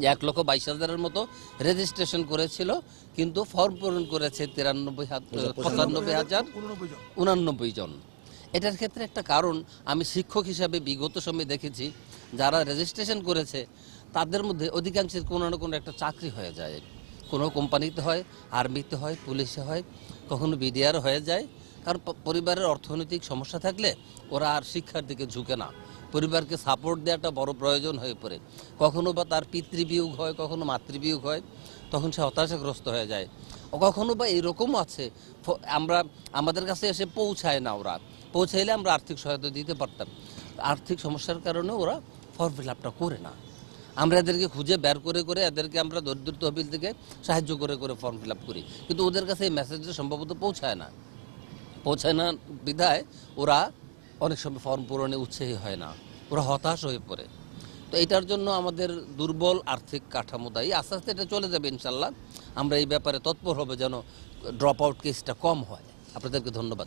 যে 1,22,000-এর মতো রেজিস্ট্রেশন করেছিল, কিন্তু ফর্ম পূরণ করেছে 95,089 জন। এটার ক্ষেত্রে একটা কারণ আমি শিক্ষক হিসাবে বিগত সময়ে দেখেছি, যারা রেজিস্ট্রেশন করেছে তাদের মধ্যে অধিকাংশের কোনো না কোনো একটা চাকরি হয়ে যায়। কোনো কোম্পানিতে হয়, আর্মিতে হয়, পুলিশে হয়, কখনো বিডিআর হয়ে যায়। কারণ পরিবারের অর্থনৈতিক সমস্যা থাকলে ওরা আর শিক্ষার দিকে ঝুঁকে না, পরিবারকে সাপোর্ট দেওয়াটা বড় প্রয়োজন হয়ে পড়ে। কখনো বা তার পিতৃবিয়োগ হয়, কখনো মাতৃবিয়োগ হয়, তখন সে হতাশাগ্রস্ত হয়ে যায়। কখনো বা এরকমও আছে আমাদের কাছে এসে পৌঁছায় না, ওরা পৌঁছাইলে আমরা আর্থিক সহায়তা দিতে পারতাম। আর্থিক সমস্যার কারণে ওরা ফর্ম ফিল আপটা করে না। আমরা এদেরকে খুঁজে বের করে করে এদেরকে আমরা দরিদ্র তহবিল থেকে সাহায্য করে করে ফর্ম ফিল আপ করি, কিন্তু ওদের কাছে এই মেসেজটা সম্ভবত পৌঁছায় না বিধায় ওরা অনেক সময় ফর্ম পূরণে উৎসাহী হয় না, ওরা হতাশ হয়ে পড়ে। তো এটার জন্য আমাদের দুর্বল আর্থিক কাঠামো দায়ী। আস্তে আস্তে এটা চলে যাবে ইনশাল্লাহ। আমরা এই ব্যাপারে তৎপর হবে যেন ড্রপ আউট কেসটা কম হয়। আপনাদেরকে ধন্যবাদ।